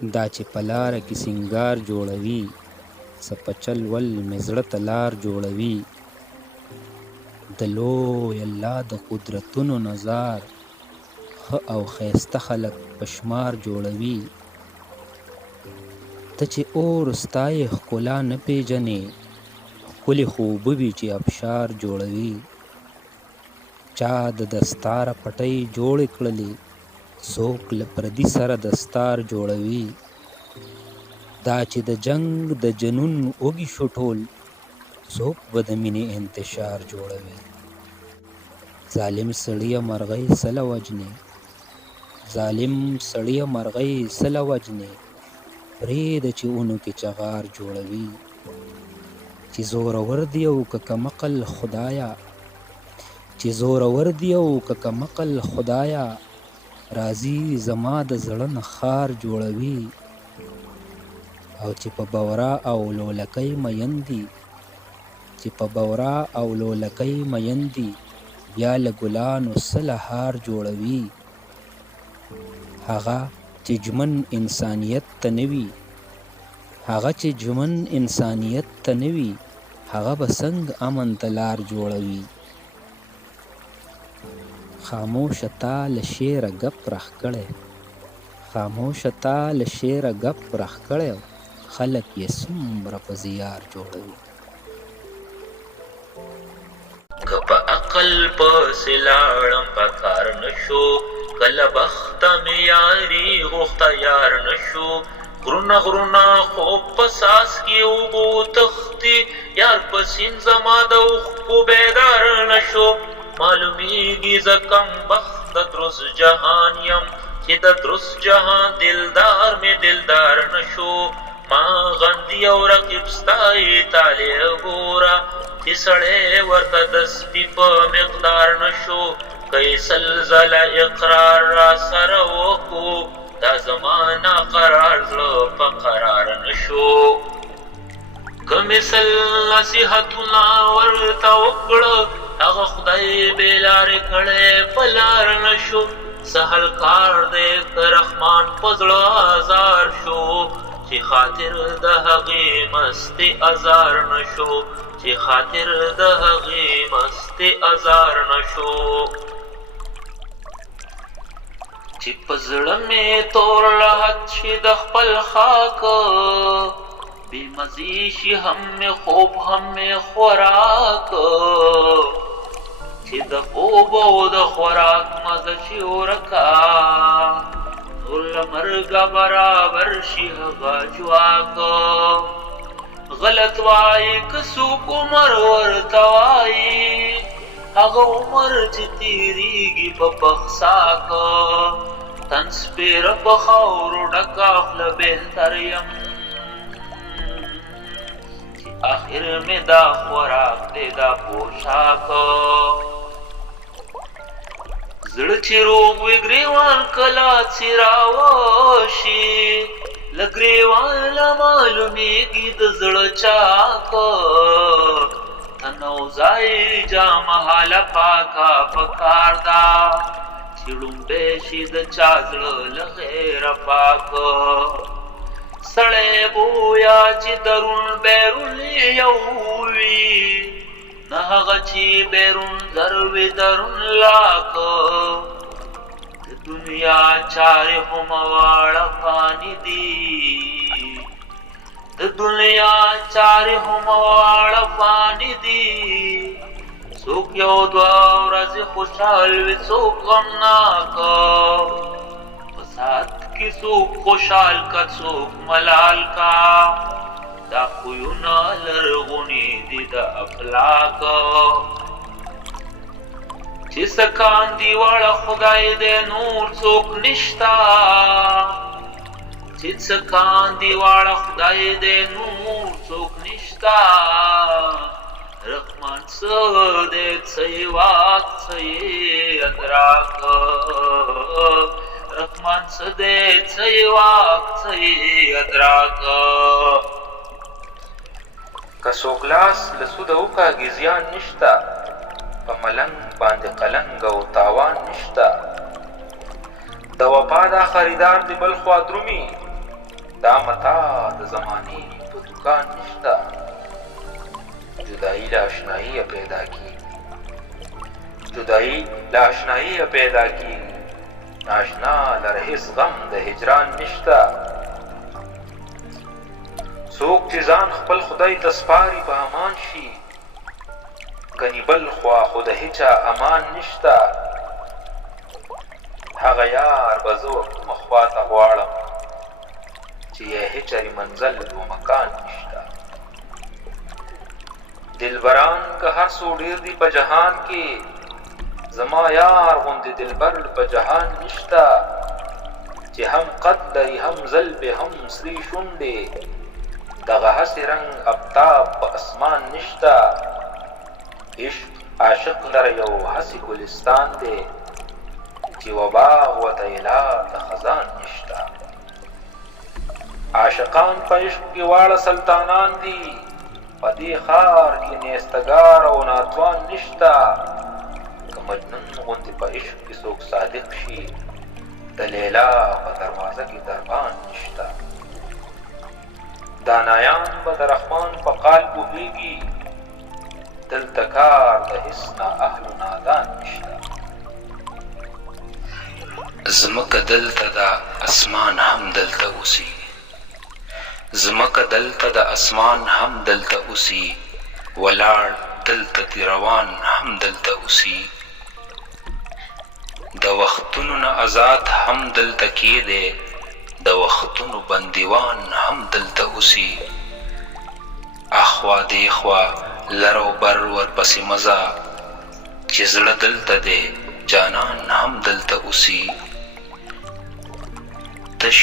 دا چې په لاره کې سینګار جوړوي، څه په چل ول مې زړه ته لار جوړوي. د لوی الله د قدرتونو نظار، ښه او ښایسته خلک په شمار جوړوي. ته چې اور ستایې ښکلا نه پېژنې، ښکلې خو به وي چې ابشار جوړوي. چا د دستاره پټۍ جوړې کړلې، څوک له پردي سره دستار جوړوي. دا چې د جنګ د جنون وږي شو ټول، څوک به د مینې انتشار جوړوي. ظالم سړیه مرغۍ سله وجنې، ظالم سړیه مرغۍ سله وجنې، پرېږده چې اونو کې چغار جوړوي. چې زورور دی او که کمقل خدایه، چې زورور دی او که کمقل خدایه، راځي زما د زړه نه ښار جوړوي. او چې په بورا او لولکۍ مین دي، چې په بورا او لولکۍ مین دي، بیا له ګلانو سله هار جوړوي. هغه چې ژمن انسانیت ته نه وي، هغه چې ژمن انسانیت ته نه وي، هغه به څنګه امن ته لار جوړوي. خاموشه تا له شعره ګپ راښکړی، خاموشه تا له شعره ګپ راښکړی، خلک یې څومره په زیار جوړوي. که په عقل پسې لاړم په کار نشو، کله بخته مې یاري غوښته یار نشو. غرونه غرونه خوب په ساس کې اوبو تښتي، یار په سیند زما د اوښکو بیدار نشو. معلومیږي زه کم بخت د درست جهان یم، چې د درست جهان دلدار مې دلدار نشو. ما غندي او رقیب ستایي طالع ګوره، چې سړی ورته د سپي په مقدار نشو. که یې سل ځله اقرار را سره وکړو، دا زما ناقرار زړه په قرار نشو. که مې سل نصیحتونه ورته وکړه، هغه خدای بې لارې کړی په لار نشو. سهل کار دی که رحمان په زړه ازار شو، چې خاطر د هغې مستې ازار نشو، چې خاطر د هغې مستې ازار نشو. چې په زړه مې تور لحد شي د خپل خاک، بې مزې شي هم مې خوب هم مې خوراک. چې د خوب او د خوراک مزه شي ورکه، نور له مرګه برابر شي هغه جواک. غلط وایي که څوک عمر ورته وایي، هغه عمر چې تېرېږي په پخساک. تن سپېره په خاورو ډکه خوله بهتر یم، چې آخر مې دا خوراک دی دا پوشاک. زړه چې روغ وي ګریوان کله چې راوشي، له ګریوانه معلومیږي د زړه چاک. تن او ځای جامه حاله پاکه پکار ده، چې ړومبی شي د چا زړه له غیره پاک. سړی بویا چې درون بیرون یو وي، نه هغه چې بیرون زر وي درون لاک. د دنیا چارې همه واړه فاني دي، د دنیا چارې همه واړه فاني دي. څوک یو دوه ورځې خوشحال وي څوک غمناک، په ساعت کې څوک خوشحال که څوک ملال کا. دا خویونه لرغوني دي د اخلاق، چې څه کاندي واړه خدای دی نور څوک نشتا. چې څه کاندي واړه خدای دی نور څوک نشتا. رحمان څه دی څه یې واک څه یې ادراک، رحمان څه دی څه یې واک څه یې ادراک. که څوک لاس له سوده وکاږي زیان نشته، په ملنګ باندې قلنګ او تاوان نشته. د وفا دا خریدار دی بل خوا درومي، دا متا د زمانې په دکان نشته جدایي له اشنایي پیدا کیږي جدایي له اشنایي پیدا کیږي ناشنا لره هیڅ غم د هجران نشته څوک چې ځان خپل خدای ته سپاري په امان شي ګنې بل خوا خو د هیچا امان نشته هغه یار به زه کومه خواته غواړم چې یې هیچرې منزل و مکان نشته دلبران که هر څو ډېر دي په جهان کې زما یار غوندې دلبر په جهان نشته چې هم قد لري هم زلفې هم سرې شونډې دغه هسې رنګ آفتاب په اسمان نشته عشق عاشق لره یو هسې ګلستان دی چې و باغ و دیلا د خزان نشته عاشقان په عشق کې واړه سلطانان دي په دې ښار کې نیستګار او ناتوان نشته که مجنون غوندې په عشق کې څوک صادق شي د لیلا په دروازه کې دربان نشته دانایان به د رحمان په قال پوهېږي دلته کار د هېڅ نااهل و نادان نشته ځمکه دلته ده اسمان هم دلته اوسي ځمکه دلته د اسمان هم دلته اوسي ولاړ دلته دی روان هم دلته اوسي د وختونو نه آزاد هم دلته کېدی د وختونو بندیوان هم دلته اوسي اخوا دیخوا لر او بر ورپسې مزه چې زړه دلته دی جانان هم دلته اوسي تش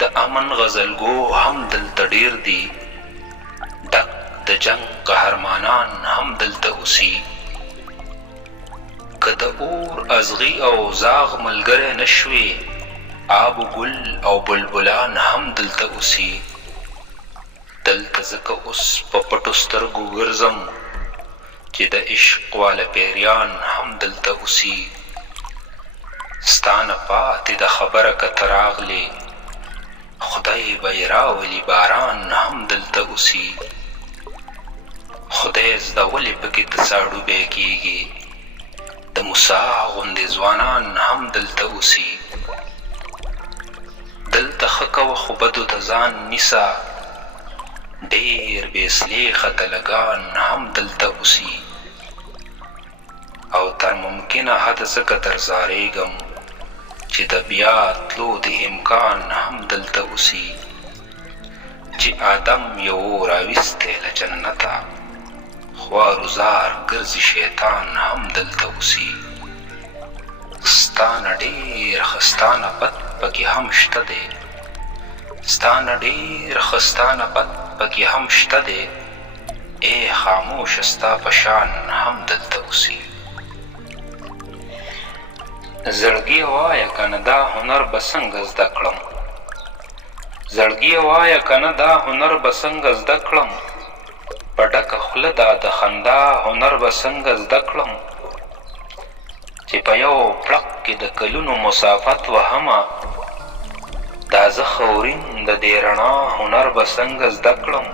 د امن غزلګو هم دلته ډیر دي ډک د جنگ قهرمانان هم دلته اوسي که د اور ازغي او زاغ ملګری نشوي آب و ګل او بلبلان هم دلته اوسي دلته ځکه اوس په پټو سترګو ګرځم چې د عشق واله پیریان هم دلته اوسي ستا نه پاتې د خبره که ته راغلې خدای به یې راولي باران هم دلته اوسي خدای زده ولې پکې ته ساړوبی کېږي د موسی غوندې ځوانان هم دلته اوسي دلته ښه کوه خو بدو ته ځان نیسه ډېر بې سلیخه دلګان هم دلته اوسي او تر ممکنه حده ځکه درزارېږم چې د بیا تلو د امکان هم دلته اوسي چې آدم یو راویستی له جنته خوارزار ګرځي شیطان هم دلته اوسي ستا نه ډېر ښه ستا نه بد پکې هم شته دی ستا نه ډېر ښه ستا نه بد پکې هم شته دی ای خاموشه ستا په شان هم دلته اوسي زړګي وایه که نه دا هنر به څنګه زده کړم زړګي وایه که نه دا هنر به څنګه زده کړم په ډکه خوله دا د خندا هنر به څنګه زده کړم چې په یو پړق کې د کلونو مسافت وهمه دا زه خورین د دې رڼا هنر به څنګه زده کړم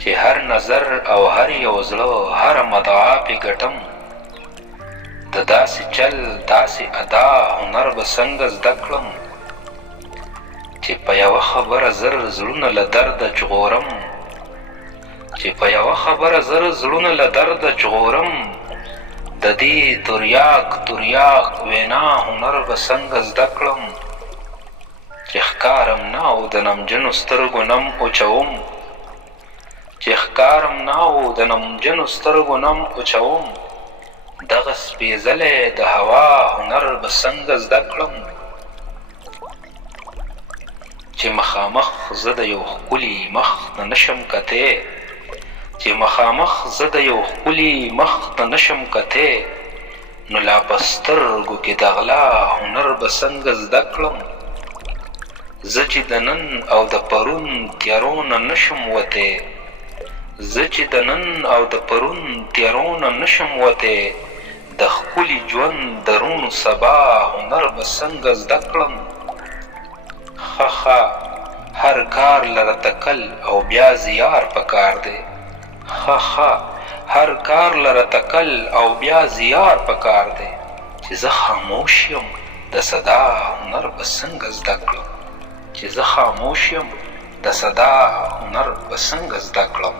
چې هر نظر او هر یو زړه هره مدعا پې ګټم د داسې چل داسې ادا هنر به څنګه زده کړم چې په یوه خبره زر زړونه له درده ژغورم چې په یوه خبره زر زړونه له درده ژغورم د دې تریاک وینا هنر به څنګه زده کړم چې ښکارم نه او د نمجنو سترګو نم اوچوم چې ښکارم نه او د نمجنو سترګو نم اوچوم دغه سپېڅلی د هوا هنر به څنګه زده کړم چې مخامخ زه د یو ښکلي مخ ته نشم کتی چې مخامخ زه د یو ښکلي مخ ته نشم کتی نو لا په سترګو کې د غلا هنر به څنګه زده کړم زه چې د نن او د پرون تیارو نه نشم وتی زه چې د نن او د پرون تیارو نه نشم وتی د ښکلي ژوند د روڼ سبا هنر به څنګه زده کړم ښه هر کار لره تکل او بیا زیار پکار دی هر کار لره تکل او بیا زیار پکار دی چې زه خاموش یم د صدا هنر به څنګه زده کړم چې زه خاموش یم د صدا هنر به څنګه زده کړم